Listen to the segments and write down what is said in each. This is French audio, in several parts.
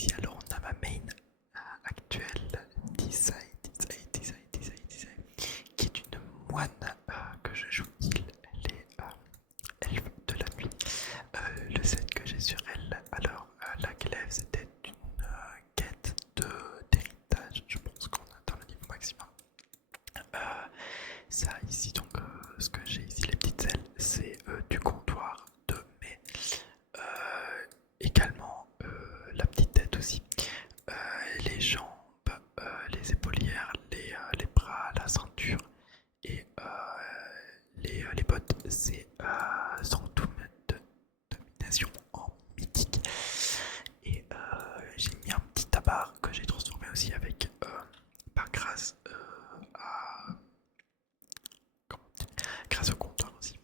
ici, alors on a ma main actuelle, Tissaï, qui est une moine que je joue heal. Elle est elfe de la nuit. Le set que j'ai sur elle, alors la glaive c'était une quête d'héritage, je pense qu'on atteint le niveau maximum. Ça ici donc ce que j'ai ici les petites ailes c'est du comptoir de mai, également la petite tête aussi, les jambes, les épaulières, les bras, la ceinture et les bottes c'est Sanctum de domination en mythique et j'ai mis un petit tabard que j'ai transformé aussi avec par grâce à grâce au comptoir aussi.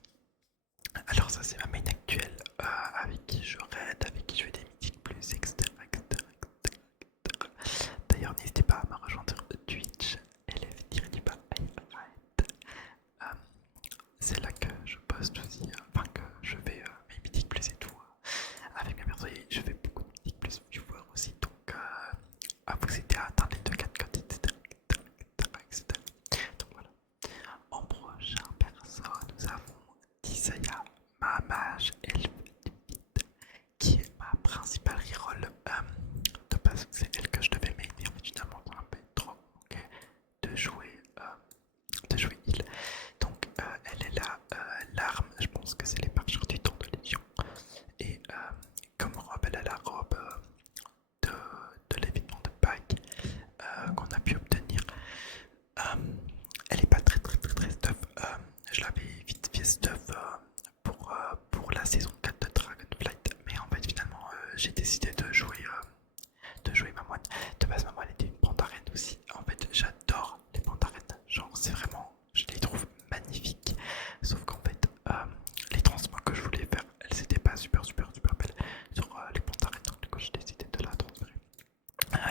Alors ça c'est ma main actuelle avec qui je raid, avec qui je fais des mythiques plus, etc. D'ailleurs n'hésitez pas à me rejoindre sur Twitch, LF-du-bas, c'est là que je poste aussi, enfin que je fais mes mythiques plus et tout. Avec mes persos, je fais beaucoup de mythiques plus viewers aussi, donc à vous aider à atteindre les 2-4 codes, etc. Donc voilà. En prochain perso, nous avons Tisaya, ma mage elfe qui est ma principale reroll. De base, c'est elle que je devais mainir, mais finalement, ça m'a un peu trop manqué de jouer heal. Donc, elle est là, l'arme, je pense que c'est les marcheurs du temps de Légion. Et comme robe, elle a la robe de l'événement de Pâques qu'on a pu obtenir. Elle est pas très stuff. Je l'avais vite fait stuff pour la saison 4 de Dragonflight, mais en fait finalement j'ai décidé de jouer ma moine. De base ma moine était une pandarène aussi. En fait j'adore les pandarènes. Genre c'est vraiment, je les trouve magnifiques. Sauf qu'en fait les transmots que je voulais faire, elles étaient pas super belles sur les pandarènes. Donc du coup j'ai décidé de la transférer.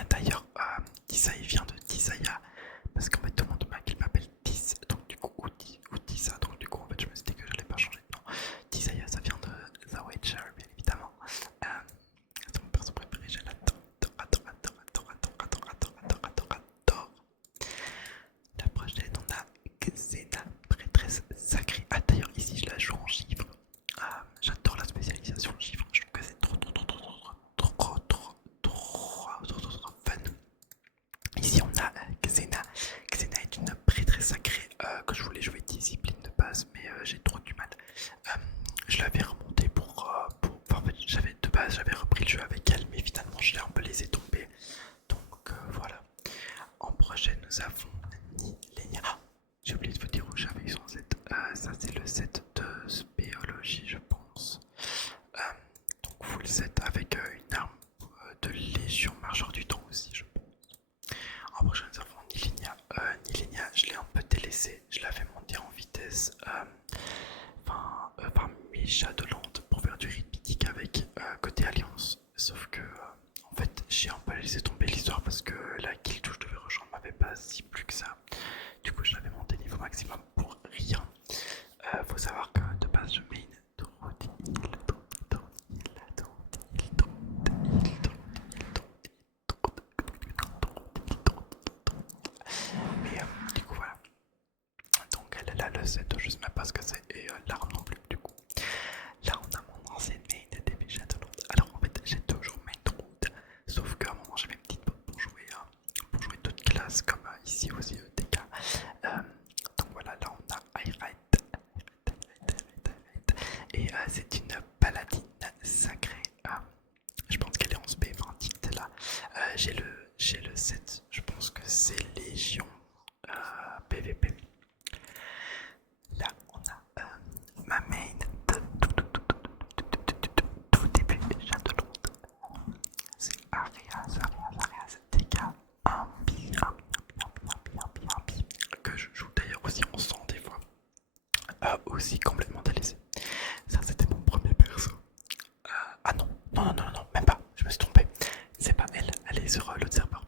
D'ailleurs, Tissaï vient de Tisaya, parce qu'en fait tout le monde m'appelle Tis, donc du coup, ou Tissa, donc du coup en fait je me suis dit que j'allais pas changer de nom. Tisaya ça vient de The Witcher, bien évidemment. C'est mon perso préféré, je l'adore. La prochaine on a Xena, prêtresse sacrée. Ah d'ailleurs ici je la joue en givre. J'adore la spécialisation givre, je trouve que c'est trop fun. Ici on a Xena. Xena est une prêtresse sacrée que je voulais jouer discipline de base, mais j'ai trop du mal. Je l'avais remonté enfin, en fait, de base j'avais repris le jeu avec elle, mais finalement je l'ai un peu laissé tomber. Donc voilà. En prochaine nous avons Nilenia. Ah, j'ai oublié de vous dire où j'avais eu son set. Ça c'est le set de spéologie je pense. Donc full set avec une arme de légion marcheur du temps aussi je pense. En prochain nous avons Nilenia. Nilenia je l'ai un peu délaissé, je l'avais monté en vitesse par mes Shadowlands pour faire du rythme mythique avec côté alliance. Sauf que en fait j'ai un peu laissé tomber l'histoire parce que la guilde où je devais rejoindre m'avait pas si plus que ça. Du coup je l'avais monté niveau maximum pour rien. Faut savoir que de base je main mais du coup voilà. Donc elle a le set, je sais même pas ce que c'est, et l'arme non plus du coup. Là on a mon ancienne main DB Shadowlands. Alors en fait j'ai toujours main Druid, sauf qu'à un moment j'avais une petite botte pour jouer d'autres classes comme ici aussi TK. Donc voilà, là on a Irite. Et c'est une paladine sacrée. Je pense qu'elle est en SP, enfin titre là. J'ai le set, je pense que c'est Légion PVP. Là on a ma main de tout début Shadowlands. C'est Arias, dégâts, un bien, que je joue d'ailleurs aussi en 100 des fois. Aussi complètement délaissé. Ça c'était mon premier perso. Ah non, même pas, je me suis trompé. C'est pas elle, elle est sur l'autre serveur.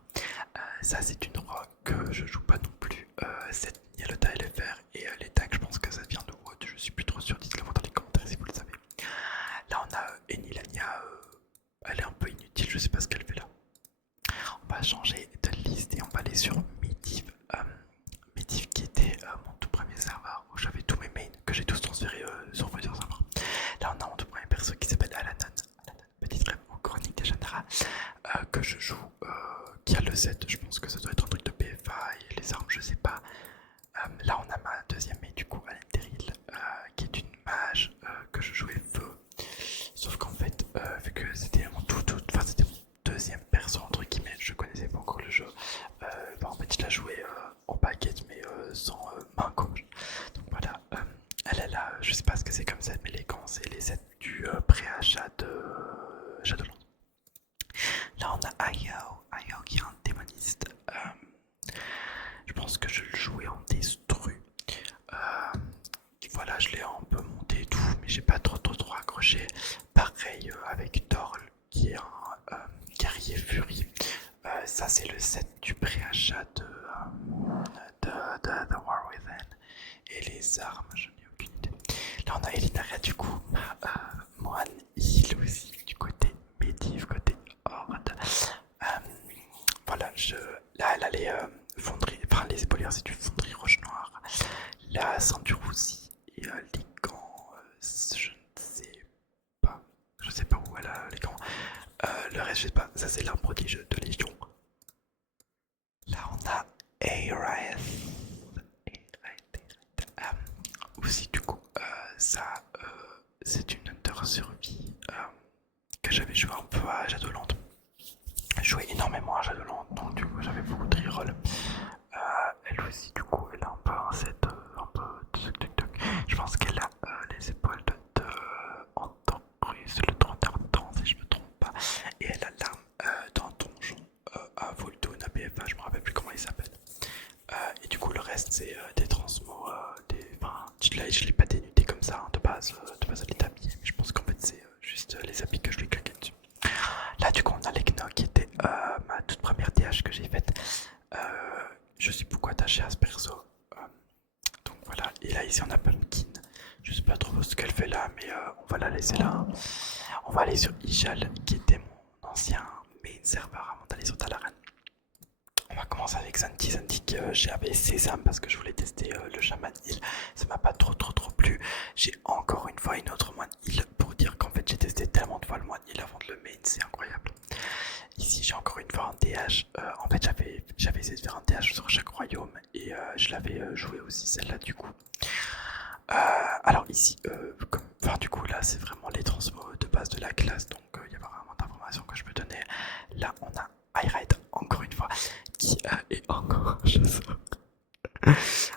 Ça c'est une rogue que je joue pas non plus. Cette Nialota LFR et les tags, je pense que ça vient de WOD, je suis plus trop sûr, dites-le moi dans les commentaires si vous le savez. Là on a Enilania, elle est un peu inutile, je sais pas ce qu'elle fait là. va changer de liste et on va aller sur Medivh. Medivh qui était mon tout premier serveur où j'avais tous mes mains que j'ai tous transférés sur plusieurs serveurs. Là on a mon tout premier perso qui s'appelle Alanan, petite rêve aux chroniques des Shannara, que je joue, qui a le 7, je pense que ça doit être un truc de PFA et les armes je sais pas. Là on a ma deuxième main du coup Alenteril, qui est une mage que je jouais feu. Sauf qu'en fait, vu que c'était enfin c'était mon deuxième perso entre guillemets, je connaissais pas encore le jeu. En fait je la jouais en baguette mais sans main gauche. Donc voilà, elle a, je sais pas ce que c'est comme set, mais les gants c'est les sets du pré-achat de Shadowlands. Là on a Ayo qui est un démoniste. Je pense que je le jouais en destru. Voilà, je l'ai un peu monté et tout, mais j'ai pas trop accroché. Pareil avec Torl qui est un guerrier furie. Ça c'est le set du pré-achat de The War Within. Et les armes, je n'ai aucune idée. Là on a Elinaria du coup, moine heal aussi du côté Medivh, côté Horde. Voilà, là elle a les fonderies, enfin les épaulières c'est du fonderie roche noire. La ceinture aussi et les gants, je ne sais pas. Je sais pas où elle a les gants. Le reste, je sais pas. Ça, c'est l'arme prodige de Légion. Là, on a Aerith. Aussi, du coup, ça, c'est une Hunter survie que j'avais joué un peu à Shadowlands. Je jouais énormément à Shadowlands, donc du coup, j'avais beaucoup de reroll. Elle aussi, du coup, elle a un peu un set un peu tuc. Je pense qu'elle a les épaules de Antorus, le trône ardent, si je me trompe pas. Et elle a l'arme d'un donjon à Voltune, à BFA, je me rappelle plus comment il s'appelle. Et du coup, le reste, c'est des transmos, enfin, je l'ai pas dénudé comme ça, hein, de base, elle est habillée, mais je pense qu'en fait, c'est juste les habits que je lui ai claqués dessus. Là, du coup, on a l'Ekno qui était ma toute première DH que j'ai faite. Je suis beaucoup attaché à ce perso. Donc voilà, et là ici on a Pumpkin. Je sais pas trop ce qu'elle fait là, mais on va la laisser là. On va aller sur Ijal, qui était mon ancien main serveur avant d'aller sur Talaran. On va commencer avec Zanti que j'avais Sésame parce que je voulais tester le Shaman Heal. Ça m'a pas trop plu. J'ai encore une fois une autre moine heal pour dire qu'en fait j'ai testé tellement de fois le moine heal avant de le main, c'est incroyable. Ici j'ai encore une fois un DH. En fait j'avais essayé de faire un DH sur chaque royaume et je l'avais joué aussi celle-là du coup. Alors ici, enfin du coup là c'est vraiment les transmos de base de la classe, donc il y a pas vraiment d'informations que je peux donner. Là on a Highright encore une fois qui est encore un chasseur.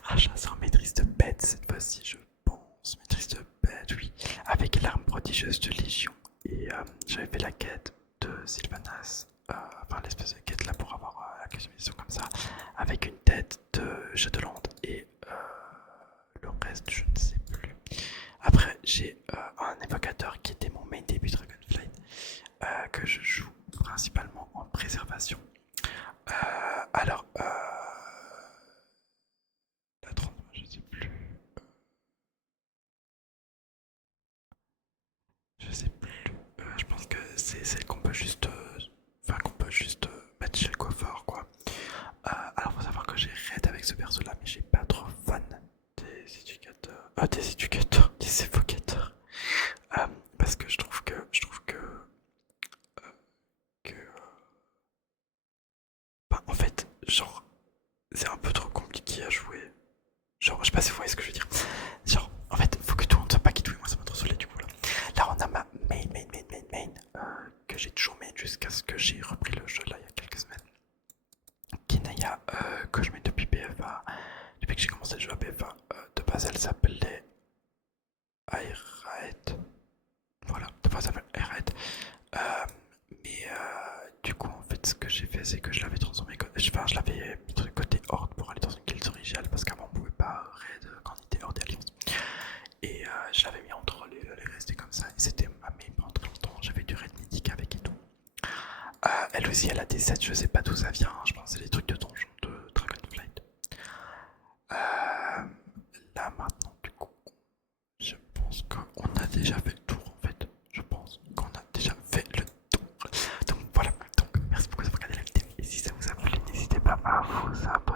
Un chasseur maîtrise de bête cette fois-ci je pense. Maîtrise de bête, oui. Avec l'arme prodigieuse de Légion. Et j'avais fait la quête de Sylvanas. Enfin l'espèce de quête là pour avoir la customisation comme ça. Avec une tête de Shadowland et le reste je ne sais plus. Après j'ai un évocateur qui était mon main début Dragonflight. Que je joue principalement en préservation. Alors, la 30, je sais plus. Je sais plus. Je pense que c'est celle qu'on peut juste. Enfin, qu'on peut juste mettre chez le coiffeur, quoi. Alors, faut savoir que j'ai raid avec ce perso là, mais j'ai pas trop fan des éducateurs. Des évocateurs. Parce que je trouve que. Bah, en fait, genre, c'est un peu trop compliqué à jouer. Genre, je sais pas si vous voyez ce que je veux dire. Genre, en fait, faut que tout le monde soit pas qui moi ça m'a trop saoulé du coup là. Là, on a ma main, que j'ai toujours main jusqu'à ce que j'ai repris le jeu là il y a quelques semaines. Kinaya, que je mets depuis BFA, depuis que j'ai commencé le jeu à BFA. De base, elle s'appelait Aerith. Voilà, de base, elle s'appelle Aerith. Mais du coup, en fait, ce que j'ai fait, c'est que je l'avais transformé. Enfin, je l'avais mis de côté Horde pour aller dans une guilde originale parce qu'avant, on pouvait pas raid quand on était Horde et Alliance. Et je l'avais mis entre les restés comme ça. Et c'était ma main pendant très longtemps. J'avais du raid mythique avec et tout. Elle aussi, elle a des sets, je sais pas d'où ça vient. Hein. Je pense que c'est des trucs de donjon de Dragonflight. Là, maintenant, du coup, je pense qu'on a déjà fait le tour en fait. Je pense qu'on a déjà fait le tour. Donc voilà, donc merci beaucoup d'avoir regardé la vidéo. Et si ça vous à vous abonner.